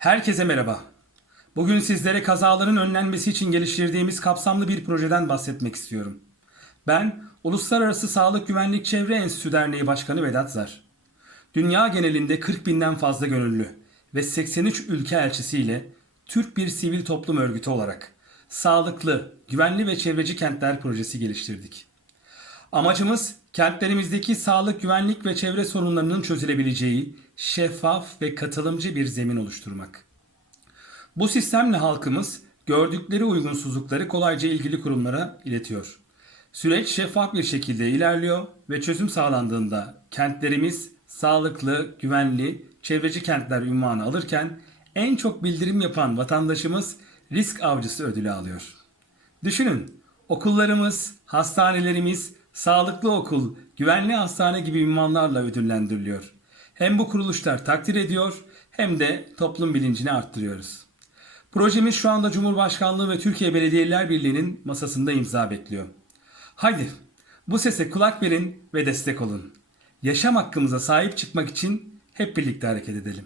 Herkese merhaba. Bugün sizlere kazaların önlenmesi için geliştirdiğimiz kapsamlı bir projeden bahsetmek istiyorum. Ben Uluslararası Sağlık Güvenlik Çevre Enstitüsü Derneği Başkanı Vedat Zar. Dünya genelinde 40 binden fazla gönüllü ve 83 ülke elçisiyle Türk bir sivil toplum örgütü olarak sağlıklı, güvenli ve çevreci kentler projesi geliştirdik. Amacımız kentlerimizdeki sağlık, güvenlik ve çevre sorunlarının çözülebileceği şeffaf ve katılımcı bir zemin oluşturmak. Bu sistemle halkımız gördükleri uygunsuzlukları kolayca ilgili kurumlara iletiyor. Süreç şeffaf bir şekilde ilerliyor ve çözüm sağlandığında kentlerimiz sağlıklı, güvenli, çevreci kentler ünvanı alırken en çok bildirim yapan vatandaşımız risk avcısı ödülü alıyor. Düşünün, okullarımız, hastanelerimiz, sağlıklı okul, güvenli hastane gibi ünvanlarla ödüllendiriliyor. Hem bu kuruluşlar takdir ediyor hem de toplum bilincini arttırıyoruz. Projemiz şu anda Cumhurbaşkanlığı ve Türkiye Belediyeler Birliği'nin masasında imza bekliyor. Haydi bu sese kulak verin ve destek olun. Yaşam hakkımıza sahip çıkmak için hep birlikte hareket edelim.